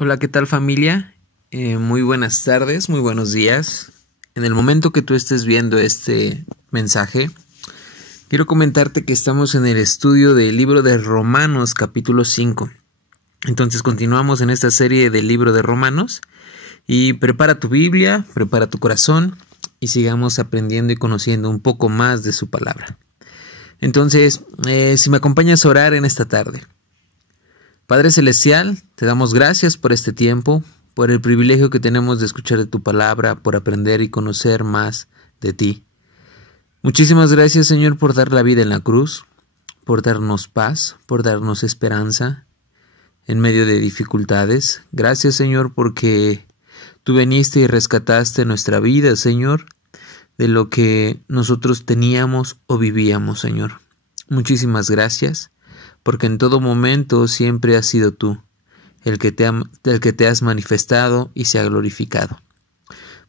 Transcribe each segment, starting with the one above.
Hola, ¿qué tal familia? Muy buenas tardes, muy buenos días. En el momento que tú estés viendo este mensaje, quiero comentarte que estamos en el estudio del libro de Romanos capítulo 5. Entonces continuamos en esta serie del libro de Romanos y prepara tu Biblia, prepara tu corazón y sigamos aprendiendo y conociendo un poco más de su palabra. Entonces, si me acompañas a orar en esta tarde. Padre Celestial, te damos gracias por este tiempo, por el privilegio que tenemos de escuchar de tu palabra, por aprender y conocer más de ti. Muchísimas gracias, Señor, por dar la vida en la cruz, por darnos paz, por darnos esperanza en medio de dificultades. Gracias, Señor, porque tú viniste y rescataste nuestra vida, Señor, de lo que nosotros teníamos o vivíamos, Señor. Muchísimas gracias, porque en todo momento siempre has sido tú, el que te has manifestado y se ha glorificado.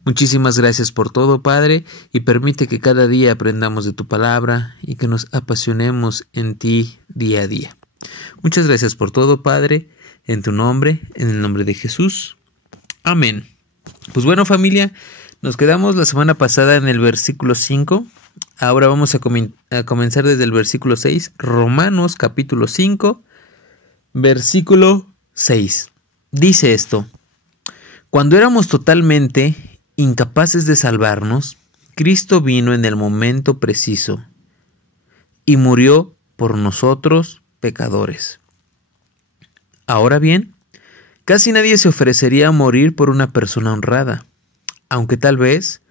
Muchísimas gracias por todo, Padre, y permite que cada día aprendamos de tu palabra y que nos apasionemos en ti día a día. Muchas gracias por todo, Padre, en tu nombre, en el nombre de Jesús. Amén. Pues bueno, familia, nos quedamos la semana pasada en el versículo 5. Ahora vamos a comenzar desde el versículo 6, Romanos capítulo 5, versículo 6. Dice esto: Cuando éramos totalmente incapaces de salvarnos, Cristo vino en el momento preciso y murió por nosotros pecadores. Ahora bien, casi nadie se ofrecería a morir por una persona honrada, aunque tal vez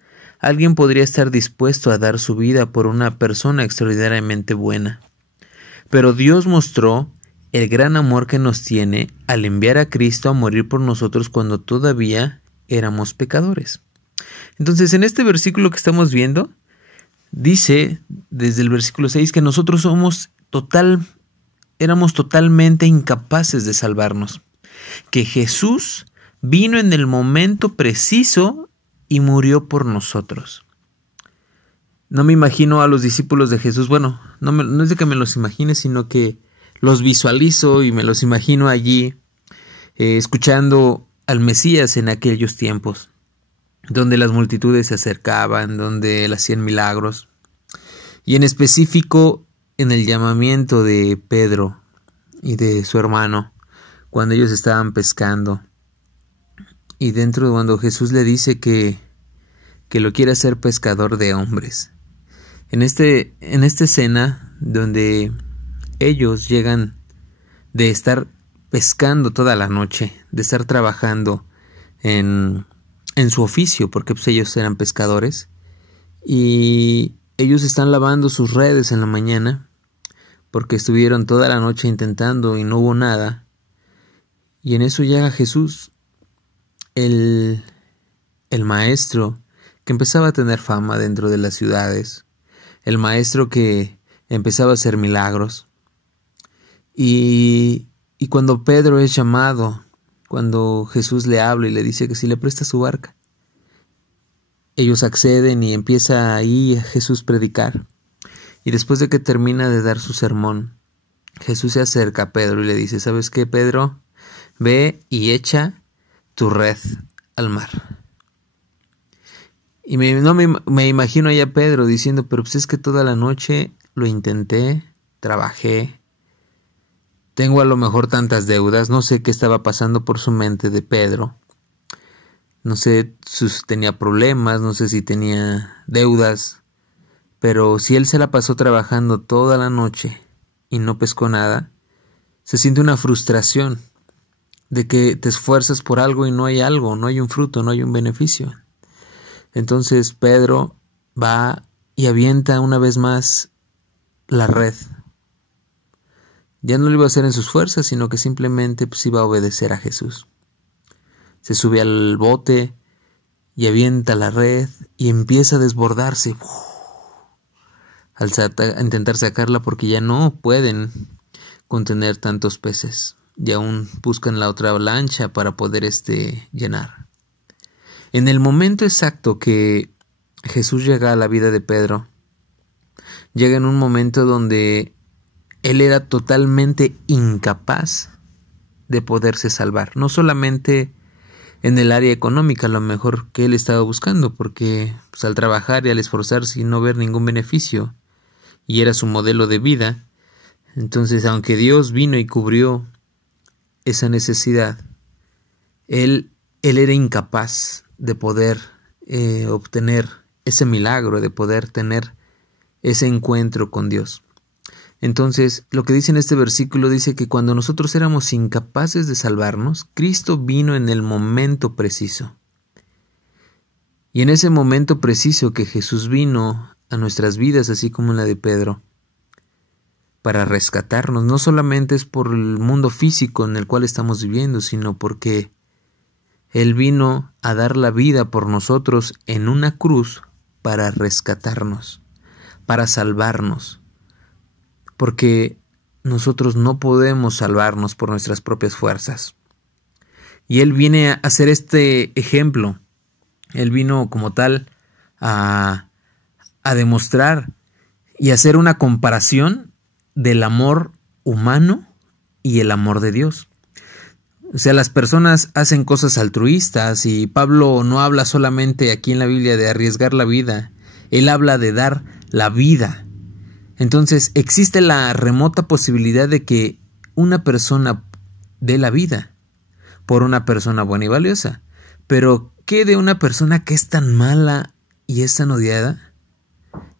alguien podría estar dispuesto a dar su vida por una persona extraordinariamente buena. Pero Dios mostró el gran amor que nos tiene al enviar a Cristo a morir por nosotros cuando todavía éramos pecadores. Entonces, en este versículo que estamos viendo, dice desde el versículo 6 que nosotros éramos totalmente incapaces de salvarnos, que Jesús vino en el momento preciso y murió por nosotros. No me imagino a los discípulos de Jesús, bueno, no es de que me los imagine, sino que los visualizo y me los imagino allí escuchando al Mesías en aquellos tiempos, donde las multitudes se acercaban, donde él hacía milagros, y en específico en el llamamiento de Pedro y de su hermano, cuando ellos estaban pescando. Y dentro, cuando Jesús le dice que lo quiere hacer pescador de hombres. En esta escena donde ellos llegan de estar pescando toda la noche, de estar trabajando en su oficio, porque pues ellos eran pescadores, y ellos están lavando sus redes en la mañana, porque estuvieron toda la noche intentando y no hubo nada, y en eso llega Jesús, el maestro que empezaba a tener fama dentro de las ciudades, el maestro que empezaba a hacer milagros. Y cuando Pedro es llamado, cuando Jesús le habla y le dice que si le presta su barca, ellos acceden y empieza ahí a Jesús predicar. Y después de que termina de dar su sermón, Jesús se acerca a Pedro y le dice: ¿sabes qué, Pedro? Ve y echa tu red al mar. Y me imagino allá a Pedro diciendo: pero pues es que toda la noche lo intenté, trabajé, tengo a lo mejor tantas deudas, no sé qué estaba pasando por su mente de Pedro, no sé si tenía problemas, no sé si tenía deudas, pero si él se la pasó trabajando toda la noche y no pescó nada, se siente una frustración de que te esfuerzas por algo y no hay algo, no hay un fruto, no hay un beneficio. Entonces Pedro va y avienta una vez más la red. Ya no lo iba a hacer en sus fuerzas, sino que simplemente pues iba a obedecer a Jesús. Se sube al bote y avienta la red y empieza a desbordarse al intentar sacarla, porque ya no pueden contener tantos peces. Y aún buscan la otra lancha para poder llenar. En el momento exacto que Jesús llega a la vida de Pedro, llega en un momento donde él era totalmente incapaz de poderse salvar. No solamente en el área económica, a lo mejor que él estaba buscando, porque pues, al trabajar y al esforzarse y no ver ningún beneficio, y era su modelo de vida, entonces aunque Dios vino y cubrió esa necesidad, él era incapaz de poder obtener ese milagro, de poder tener ese encuentro con Dios. Entonces, lo que dice en este versículo dice que cuando nosotros éramos incapaces de salvarnos, Cristo vino en el momento preciso. Y en ese momento preciso que Jesús vino a nuestras vidas, así como en la de Pedro, para rescatarnos, no solamente es por el mundo físico en el cual estamos viviendo, sino porque Él vino a dar la vida por nosotros en una cruz para rescatarnos, para salvarnos. Porque nosotros no podemos salvarnos por nuestras propias fuerzas. Y Él viene a hacer este ejemplo. Él vino como tal a demostrar y hacer una comparación del amor humano y el amor de Dios. O sea, las personas hacen cosas altruistas y Pablo no habla solamente aquí en la Biblia de arriesgar la vida. Él habla de dar la vida. Entonces, existe la remota posibilidad de que una persona dé la vida por una persona buena y valiosa. Pero, ¿qué de una persona que es tan mala y es tan odiada?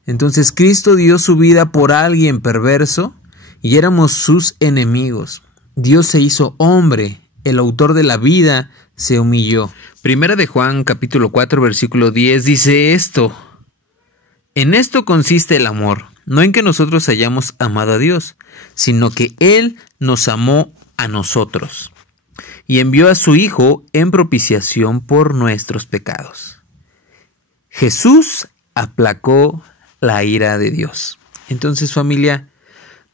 Entonces, Cristo dio su vida por alguien perverso y éramos sus enemigos. Dios se hizo hombre, el autor de la vida se humilló. Primera de Juan, capítulo 4, versículo 10, dice esto: en esto consiste el amor, no en que nosotros hayamos amado a Dios, sino que Él nos amó a nosotros y envió a su Hijo en propiciación por nuestros pecados. Jesús aplacó la ira de Dios. Entonces, familia,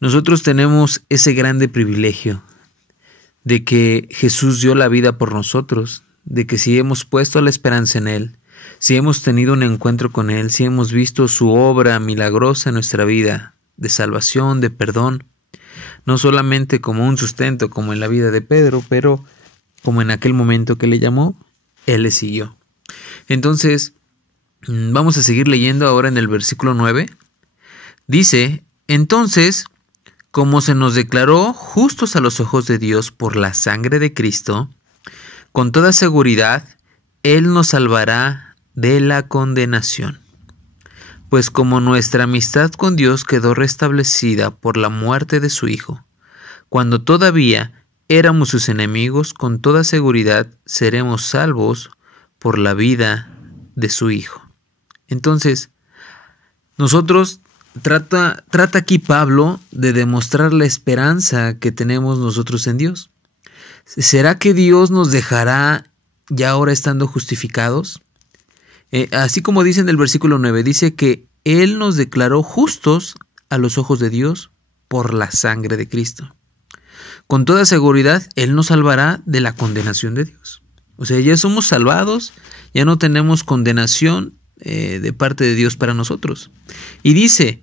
nosotros tenemos ese grande privilegio de que Jesús dio la vida por nosotros, de que si hemos puesto la esperanza en Él, si hemos tenido un encuentro con Él, si hemos visto su obra milagrosa en nuestra vida, de salvación, de perdón, no solamente como un sustento como en la vida de Pedro, pero como en aquel momento que le llamó, Él le siguió. Entonces, vamos a seguir leyendo ahora en el versículo 9. Dice: entonces, como se nos declaró justos a los ojos de Dios por la sangre de Cristo, con toda seguridad Él nos salvará de la condenación. Pues como nuestra amistad con Dios quedó restablecida por la muerte de su Hijo, cuando todavía éramos sus enemigos, con toda seguridad seremos salvos por la vida de su Hijo. Entonces, nosotros trata aquí Pablo de demostrar la esperanza que tenemos nosotros en Dios. ¿Será que Dios nos dejará ya ahora estando justificados? Así como dice en el versículo 9, dice que Él nos declaró justos a los ojos de Dios por la sangre de Cristo. Con toda seguridad, Él nos salvará de la condenación de Dios. O sea, ya somos salvados, ya no tenemos condenación de parte de Dios para nosotros. Y dice: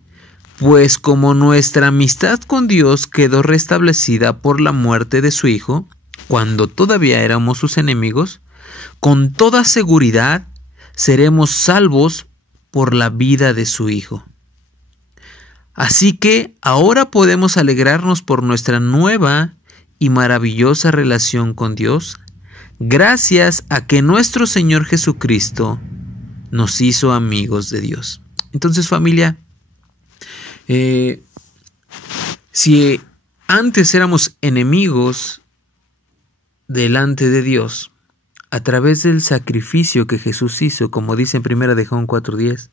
pues como nuestra amistad con Dios quedó restablecida por la muerte de su Hijo, cuando todavía éramos sus enemigos, con toda seguridad seremos salvos por la vida de su Hijo. Así que ahora podemos alegrarnos por nuestra nueva y maravillosa relación con Dios, gracias a que nuestro Señor Jesucristo nos hizo amigos de Dios. Entonces, familia, si antes éramos enemigos delante de Dios, a través del sacrificio que Jesús hizo, como dice en 1 de Juan 4:10,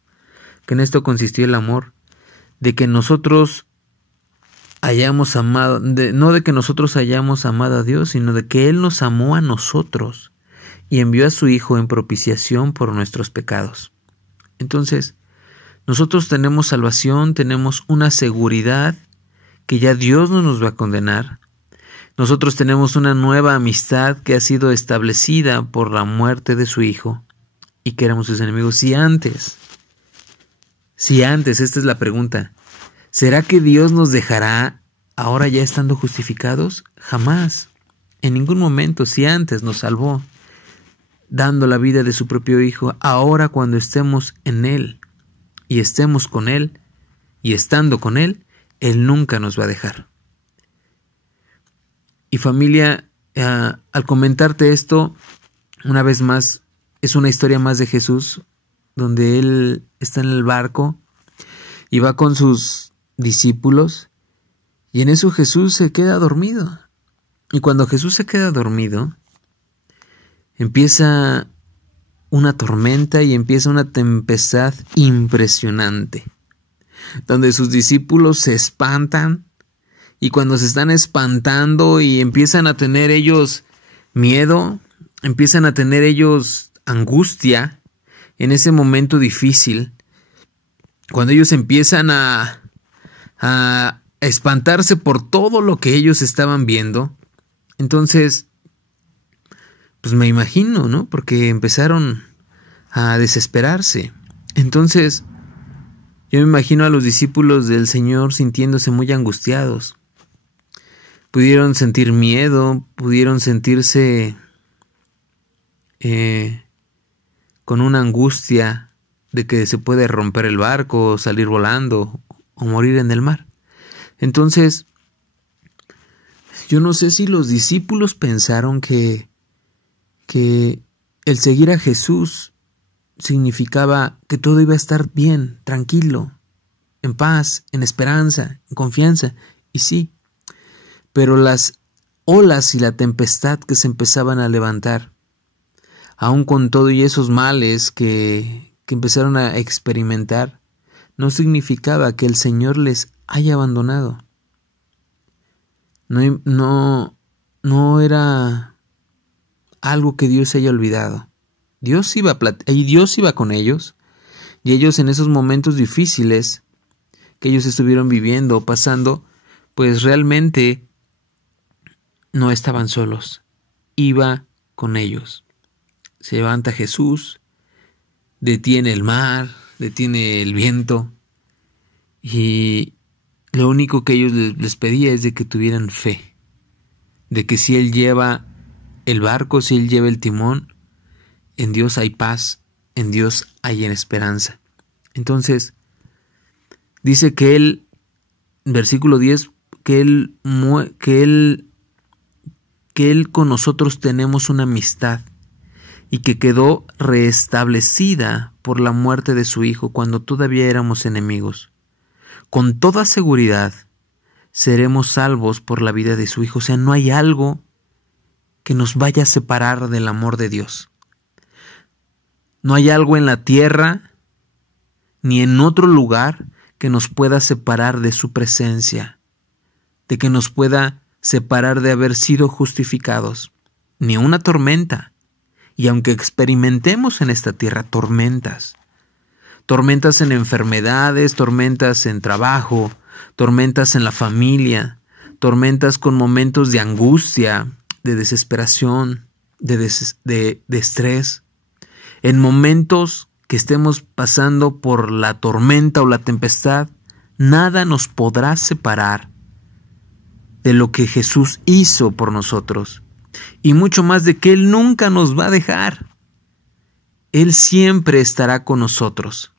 que en esto consistió el amor, de que nosotros hayamos amado, no de que nosotros hayamos amado a Dios, sino de que Él nos amó a nosotros y envió a su Hijo en propiciación por nuestros pecados. Entonces, nosotros tenemos salvación, tenemos una seguridad que ya Dios no nos va a condenar. Nosotros tenemos una nueva amistad que ha sido establecida por la muerte de su Hijo y que éramos sus enemigos. Si antes, esta es la pregunta, ¿será que Dios nos dejará ahora ya estando justificados? Jamás. En ningún momento, si antes nos salvó, dando la vida de su propio Hijo, ahora cuando estemos en Él y estemos con Él y estando con Él, Él nunca nos va a dejar. Y familia, al comentarte esto, una vez más, es una historia más de Jesús, donde Él está en el barco y va con sus discípulos, y en eso Jesús se queda dormido. Y cuando Jesús se queda dormido, empieza una tormenta y empieza una tempestad impresionante, donde sus discípulos se espantan, y cuando se están espantando y empiezan a tener ellos miedo, empiezan a tener ellos angustia en ese momento difícil, cuando ellos empiezan a espantarse por todo lo que ellos estaban viendo, entonces, pues me imagino, ¿no? Porque empezaron a desesperarse. Entonces, yo me imagino a los discípulos del Señor sintiéndose muy angustiados. Pudieron sentir miedo, pudieron sentirse con una angustia de que se puede romper el barco, salir volando o morir en el mar. Entonces, yo no sé si los discípulos pensaron que el seguir a Jesús significaba que todo iba a estar bien, tranquilo, en paz, en esperanza, en confianza. Y sí, pero las olas y la tempestad que se empezaban a levantar, aun con todo y esos males que empezaron a experimentar, no significaba que el Señor les haya abandonado. No era algo que Dios haya olvidado. Dios iba con ellos, y ellos en esos momentos difíciles que ellos estuvieron viviendo, pasando, pues realmente no estaban solos. Iba con ellos. Se levanta Jesús, detiene el mar, detiene el viento, y lo único que ellos les pedía es de que tuvieran fe, de que si Él lleva el barco, si Él lleva el timón, en Dios hay paz, en Dios hay esperanza. Entonces, dice que Él, versículo 10, que Él con nosotros tenemos una amistad, y que quedó restablecida por la muerte de su Hijo cuando todavía éramos enemigos. Con toda seguridad seremos salvos por la vida de su Hijo. O sea, no hay algo que nos vaya a separar del amor de Dios. No hay algo en la tierra ni en otro lugar que nos pueda separar de su presencia, de que nos pueda separar de haber sido justificados. Ni una tormenta. Y aunque experimentemos en esta tierra tormentas en enfermedades, tormentas en trabajo, tormentas en la familia, tormentas con momentos de angustia, de desesperación, de estrés, en momentos que estemos pasando por la tormenta o la tempestad, nada nos podrá separar de lo que Jesús hizo por nosotros, y mucho más de que Él nunca nos va a dejar. Él siempre estará con nosotros.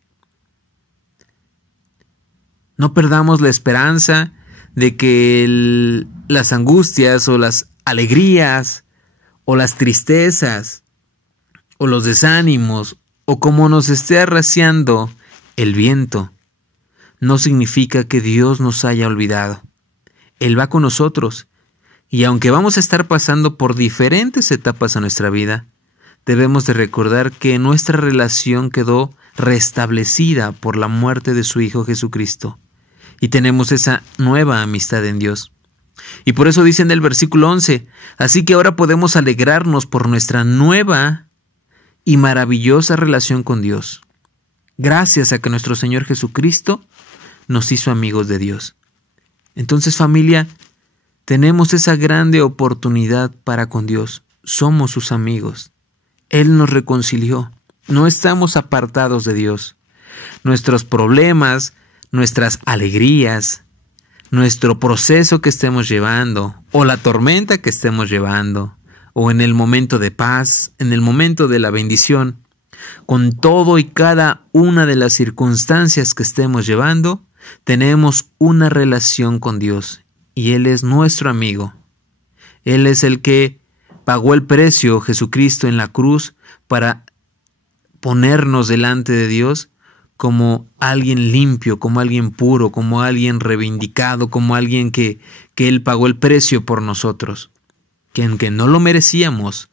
No perdamos la esperanza de que las angustias o las alegrías o las tristezas o los desánimos o como nos esté arreciando el viento no significa que Dios nos haya olvidado. Él va con nosotros, y aunque vamos a estar pasando por diferentes etapas en nuestra vida, debemos de recordar que nuestra relación quedó restablecida por la muerte de su Hijo Jesucristo, y tenemos esa nueva amistad en Dios. Y por eso dice en el versículo 11, así que ahora podemos alegrarnos por nuestra nueva y maravillosa relación con Dios, gracias a que nuestro Señor Jesucristo nos hizo amigos de Dios. Entonces, familia, tenemos esa grande oportunidad para con Dios. Somos sus amigos. Él nos reconcilió. No estamos apartados de Dios. Nuestros problemas, nuestras alegrías, nuestro proceso que estemos llevando, o la tormenta que estemos llevando, o en el momento de paz, en el momento de la bendición, con todo y cada una de las circunstancias que estemos llevando, tenemos una relación con Dios y Él es nuestro amigo. Él es el que pagó el precio, Jesucristo, en la cruz para ponernos delante de Dios como alguien limpio, como alguien puro, como alguien reivindicado, como alguien que Él pagó el precio por nosotros, que aunque no lo merecíamos,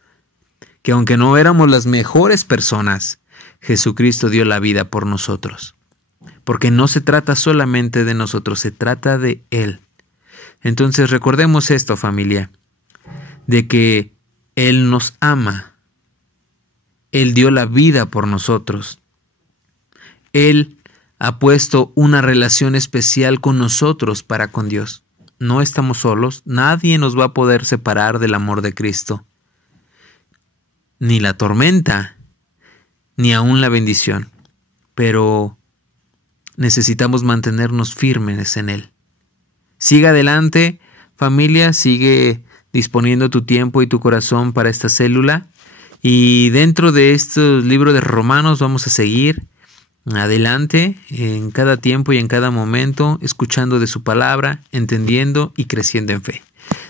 que aunque no éramos las mejores personas, Jesucristo dio la vida por nosotros. Porque no se trata solamente de nosotros, se trata de Él. Entonces recordemos esto, familia, de que Él nos ama. Él dio la vida por nosotros. Él ha puesto una relación especial con nosotros para con Dios. No estamos solos, nadie nos va a poder separar del amor de Cristo. Ni la tormenta, ni aún la bendición. Pero necesitamos mantenernos firmes en Él. Siga adelante, familia, sigue disponiendo tu tiempo y tu corazón para esta célula. Y dentro de este libro de Romanos vamos a seguir adelante en cada tiempo y en cada momento, escuchando de su palabra, entendiendo y creciendo en fe.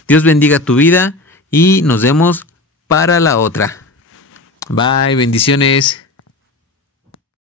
Dios bendiga tu vida y nos vemos para la otra. Bye, bendiciones.